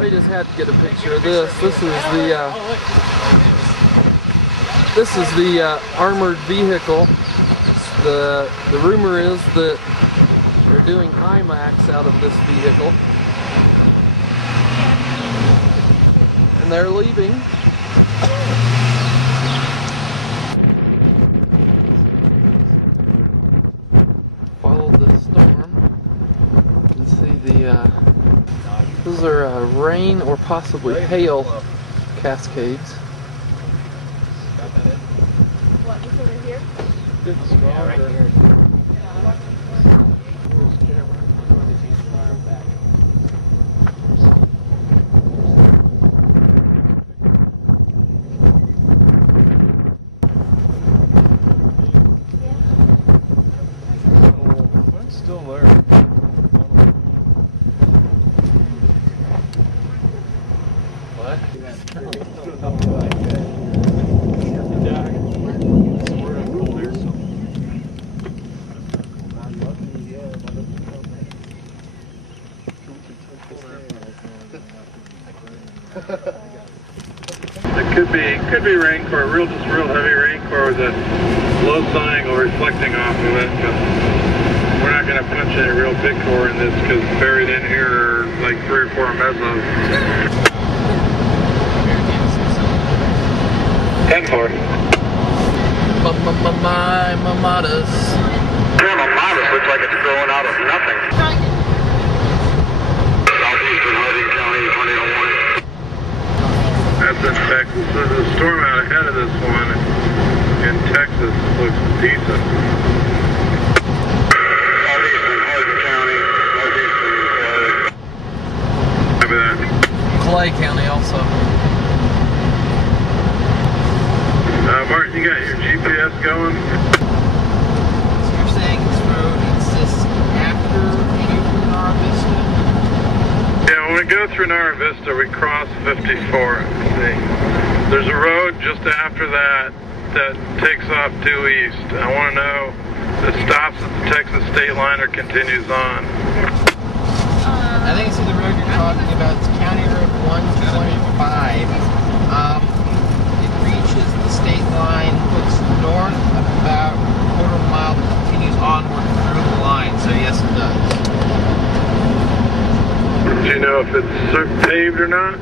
I just had to get a picture of this. This is the armored vehicle. The rumor is that they're doing IMAX out of this vehicle, and they're leaving. Follow the storm. You can see those are rain or possibly hail cascades. What, is over here? Yeah, right here. It's still there. What? It could be raincore, just real heavy raincore with a low sighing or reflecting off of it, but we're not going to punch any real big core in this because buried in here are like 3 or 4 mesos. 10-4. My mamadas. Yeah, mamadas looks like it's growing out of nothing. Southeastern Harding County, 2001. That's in Texas. There's a storm out ahead of this one in Texas. Looks decent. Southeastern Harding County, northeastern Clay. Maybe that. Clay County also. Martin, you got your GPS going? So you're saying this road exists after Nara Vista? Yeah, when we go through Nara Vista, we cross 54. See, there's a road just after that that takes off due east. I want to know if it stops at the Texas state line or continues on. I think it's the road you're talking about. It's County Road 125. It reaches the state line, looks north about a quarter of a mile, but continues onward through the line. So yes, it does. Do you know if it's paved or not?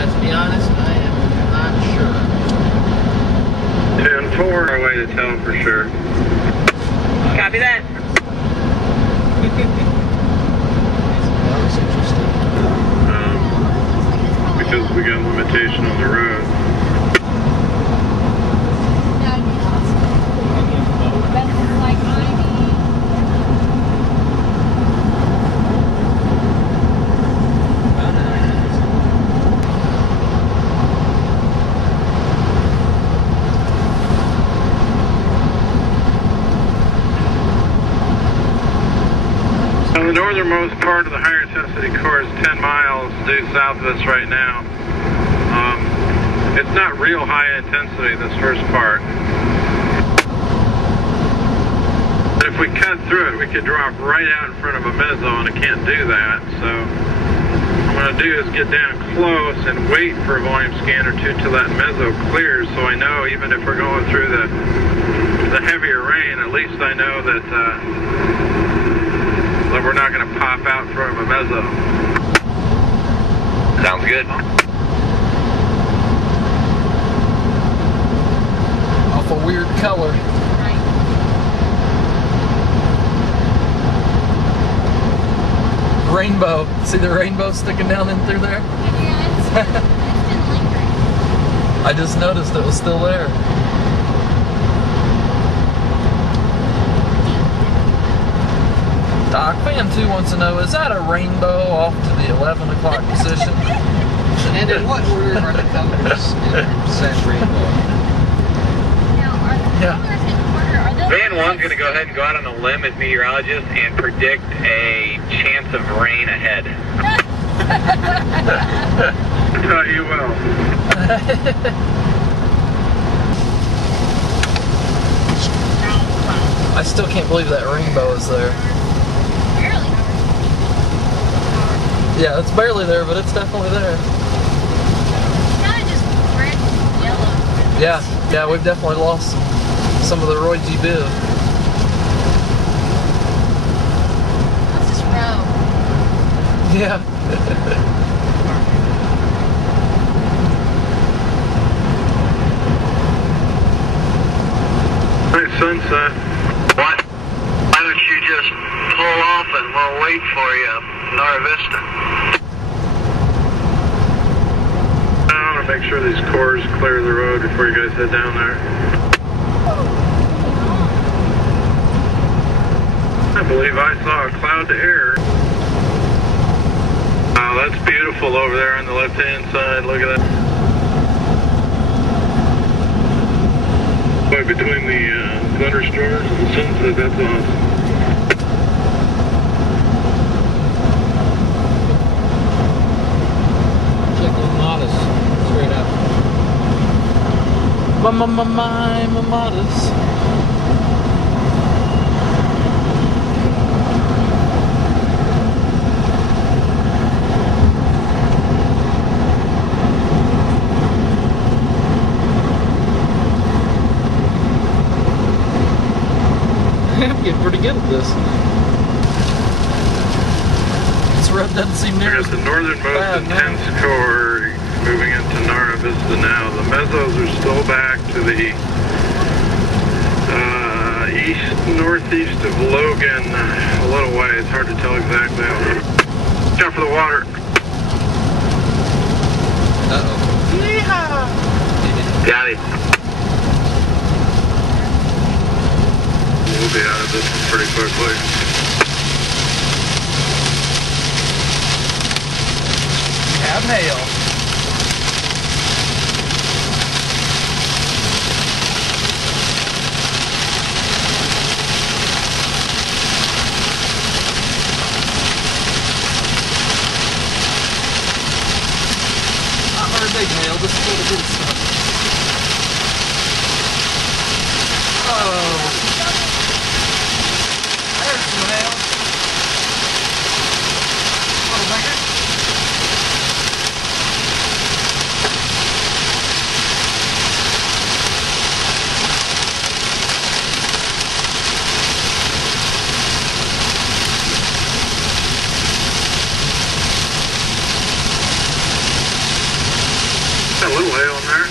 To be honest, I am not sure. 10-4. Our way to tell for sure. Copy that. That was interesting. Because we got limitation on the road. The northernmost part of the higher intensity core is 10 miles due south of us right now. It's not real high intensity, this first part. But if we cut through it, we could drop right out in front of a meso, and I can't do that. So what I'm going to do is get down close and wait for a volume scan or two till that meso clears, so I know even if we're going through the heavier rain, at least I know that that we're not going to pop out in front of a meso. Sounds good. Awful weird color. Rainbow. See the rainbow sticking down in through there? Yeah, it's been lingering. I just noticed it was still there. Doc, fan 2 wants to know, is that a rainbow off to the 11 o'clock position? And in what order are the colors in said rainbow? Now, are the colors in order? Are those? Van 1's going to go ahead and go out on a limb as meteorologist and predict a chance of rain ahead. You will. I I still can't believe that rainbow is there. Barely. Yeah, it's barely there, but it's definitely there. It's kind of just red and yellow. Yeah, we've definitely lost some of the Roy G. Biv. What's this row? Yeah. Nice sunset. What? Why don't you just pull off and we'll wait for you up Nora Vista? I want to make sure these cores clear the road before you guys head down there. I believe I saw a cloud to air. Wow, that's beautiful over there on the left-hand side. Look at that. Right between the thunderstorms and the sunset, that's awesome. Check the modest straight up. My modest. I'm getting pretty good at this. This road doesn't seem We near got as the northernmost bad now. intense core moving into Nara Vista now. The mesos are still back to the northeast of Logan a little way. It's hard to tell exactly. Watch out for the water. Uh-oh. Got it. We'll be out of this one pretty quickly. Have hail. Not very big hail, just a little bit of stuff. Oh. There's some hail. A little bigger. Got a little hail in there.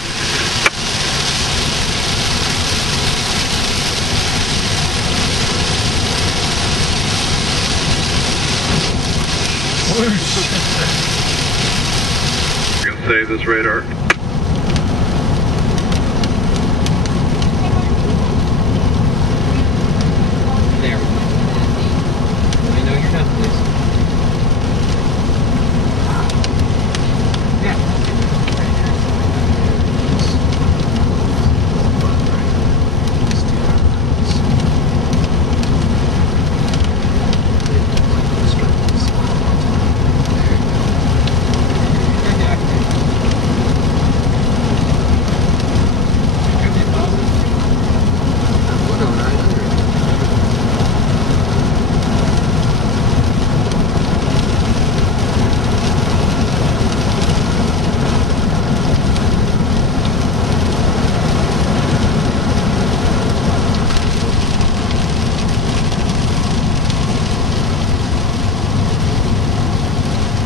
We're gonna save this radar. There we go. Let me know you're done, please. Yeah.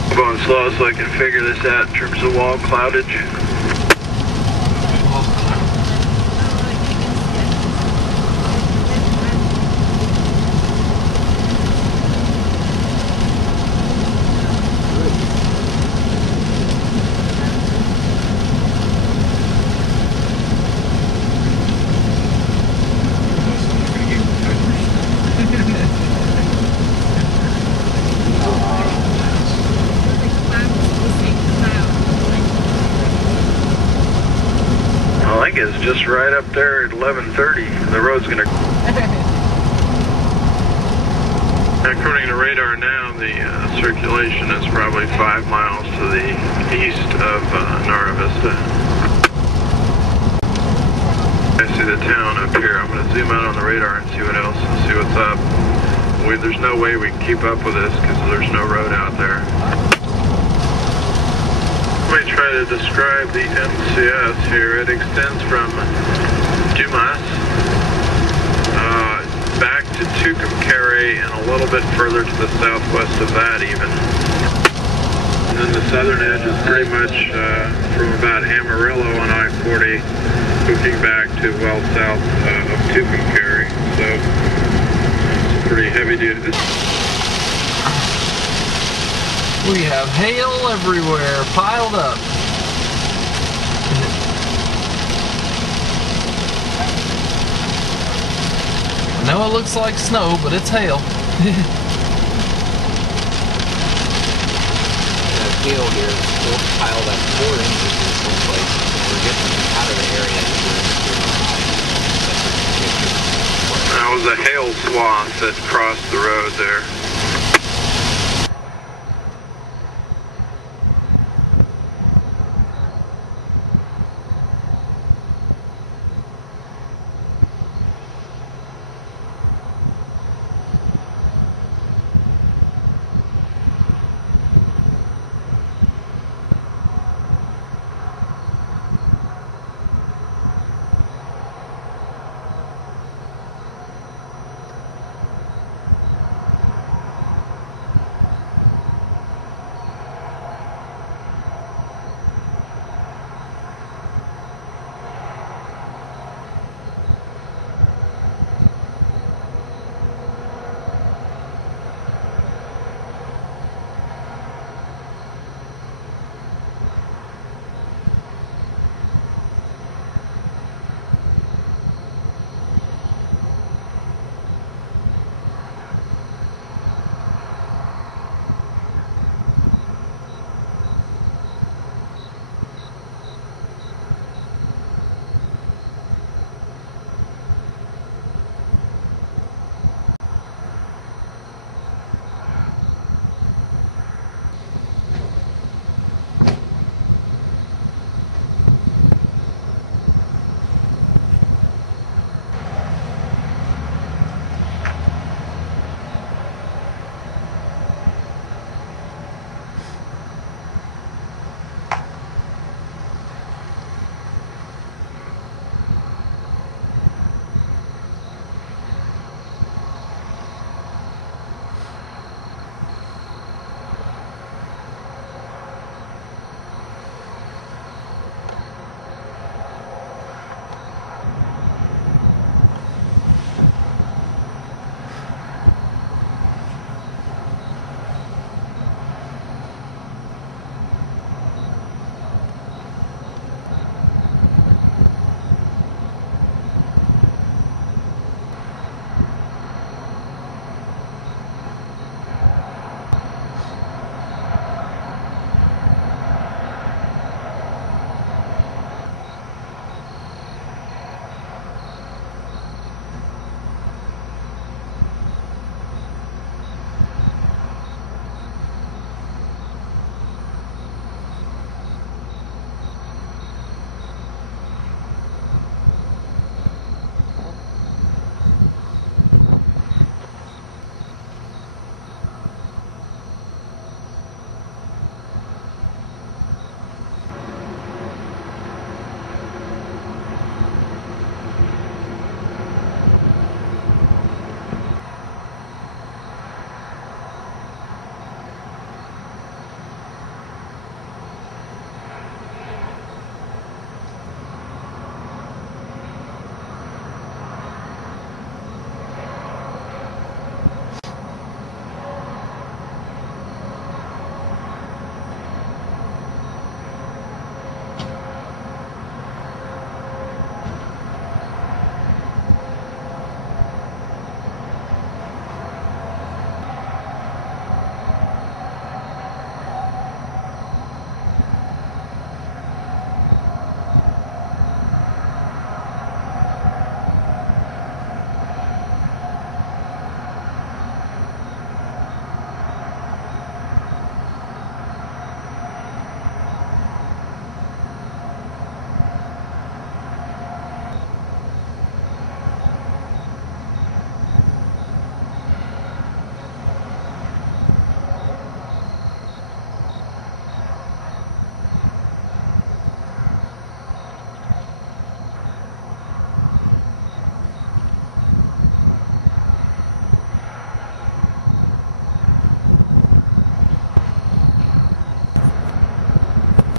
I'm going slow so I can figure this out in terms of wall cloudage. I think it's just right up there at 11:30. The road's gonna. According to radar now, the circulation is probably 5 miles to the east of Nara Vista. I see the town up here. I'm going to zoom out on the radar and see what else, see what's up. There's no way we can keep up with this because there's no road out there. Let me try to describe the MCS here. It extends from Dumas back to Tucumcari and a little bit further to the southwest of that even. And then the southern edge is pretty much from about Amarillo on I-40 hooking back to well south of Tucumcari. So it's pretty heavy duty. We have hail everywhere, piled up. I know it looks like snow, but it's hail. Hail here is still piled up 4 inches in some places. We're getting out of the area that we're in. That was a hail swath that crossed the road there.